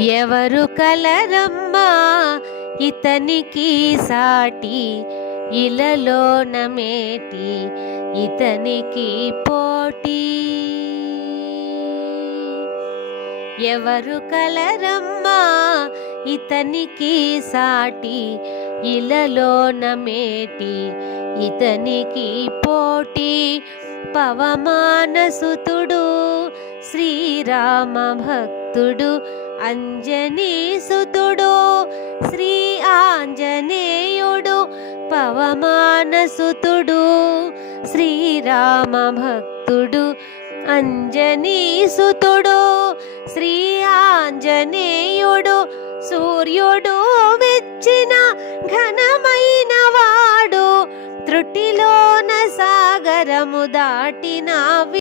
ఎవరు కలరమ్మా ఇతనికి సాటి, ఇలలోన మేటి ఇతనికి పోటీ. ఎవరు కలరమ్మా ఇతనికి సాటి, ఇలలోన మేటి ఇతనికి పోటీ. పవమానసుతుడు శ్రీరామ భక్తుడు, అంజనీసుతుడు శ్రీ ఆంజనేయుడు. పవమానసుతుడు శ్రీరామ భక్తుడు, అంజనీసుతుడు శ్రీ ఆంజనేయుడు. సూర్యుడు మెచ్చిన ఘనమైన వాడు, త్రుటిలోన సాగరము దాటిన